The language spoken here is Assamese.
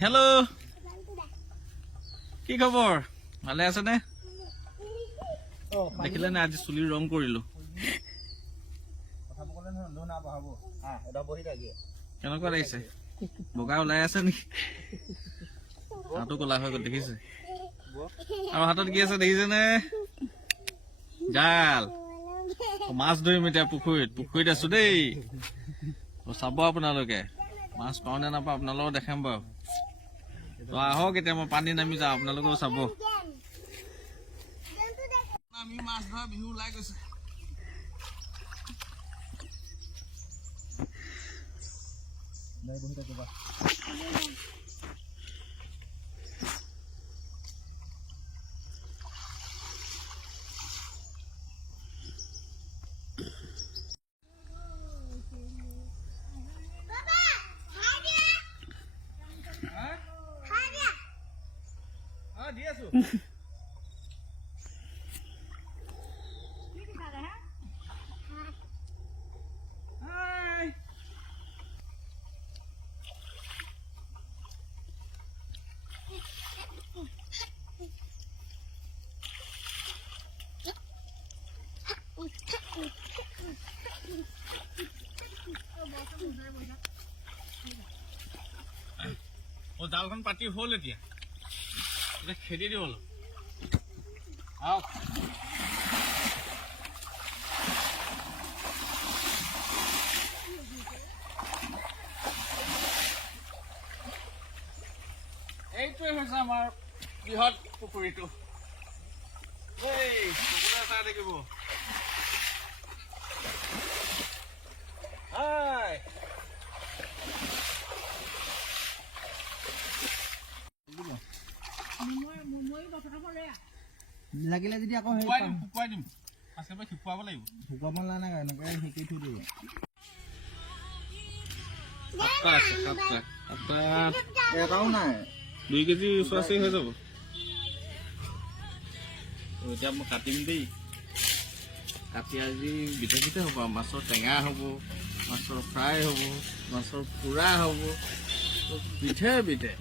হেল্ল' কি খবৰ ভালে আছে নে দেখিলে নে আজি চুলিৰ ৰং কৰিলো কেনেকুৱা লাগিছে বগা ওলাই আছে নেকি হাতো কলা হৈ গ'ল দেখিছে আৰু হাতত কি আছে দেখিছে নে জাল মাছ ধৰিম এতিয়া পুখুৰীত আছো দেই চাব আপোনালোকে মাছ পাওঁ নে নাপাওঁ আপোনালোকক দেখাম বাৰু তো আহক এতিয়া মই পানী নামি যাওঁ আপোনালোকেও চাব আমি মাছ ধৰা বিহু ওলাই গৈছে দি আছো জালখন পাতি হ'ল এতিয়া খেদি দিওঁ অলপ আহক এইটোৱে হৈছে আমাৰ বৃহৎ পুখুৰীটো পুখুৰী চাই থাকিব হাই লাগিলে যদি আকৌ শুকুৱাই দিম আচলতে শুকুৱাব লাগিব শুকুৱাব নালাগে এনেকৈ শিকি থৈ দিব এটাও নাই 2 কেজি ওচৰা-ওচৰি হৈ যাব এতিয়া মই কাটিম দেই কাটি আজি বিধে হ'ব মাছৰ টেঙা হ'ব মাছৰ ফ্ৰাই হ'ব মাছৰ পোৰা হ'ব বিধে